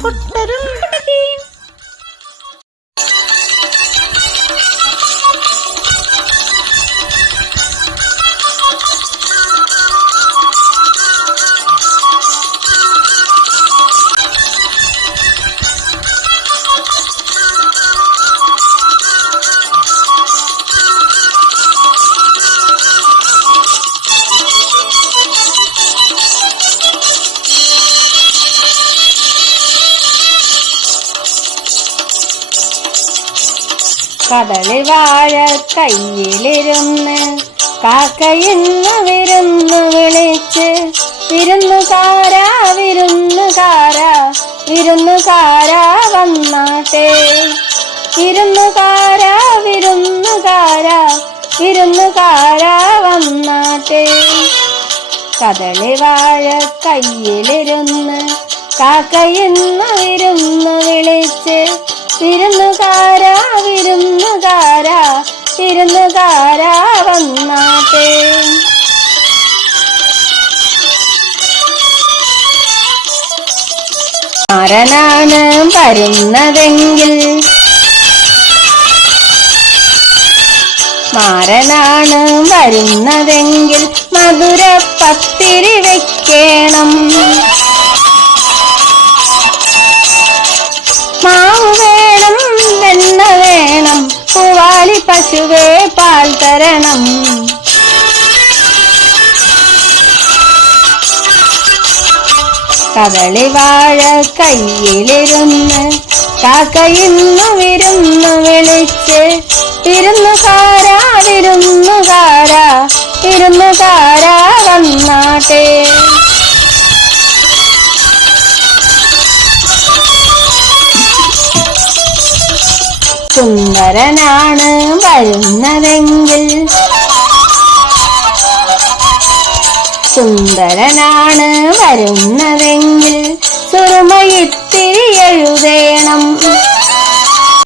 பொற்பெரும் കടളി വാഴ കയ്യിലിരുന്ന് കാക്കയിന്ന് വിരുന്ന് വിളിച്ച് വിരുന്നുകാരാ വിരുന്നുകാരാ വിരുന്നുകാരാ വന്നാട്ടെ. വിരുന്നുകാരാ വിരുന്നുകാരാ വിരുന്നുകാരാ വന്നാട്ടെ. കദളി വാഴ കയ്യിലിരുന്ന് കാക്കയിന്ന് വിരുന്ന് വിളിച്ച് വിരുന്നുകാരാ വിരുന്നുകാരാ വിരുന്നുകാരാ വന്നാട്ടെ. ആരനാണ് വരുന്നതെങ്കിൽ? മാരനാണ് വരുന്നതെങ്കിൽ മധുര പത്തിരി വെക്കണം. പശുവേ പാൽ തരണം. കവളി വാഴ കയ്യിലിരുന്ന് കാക്കയിന്നു വിരുന്നു വിളിച്ച് വിരുന്നുകാരാ വിരുന്നുകാരാ വിരുന്നുകാരാ വന്നാട്ടെ. സുന്ദരനാണ് വരുന്നതെങ്കിൽ. സുന്ദരനാണ് വരുന്നതെങ്കിൽ.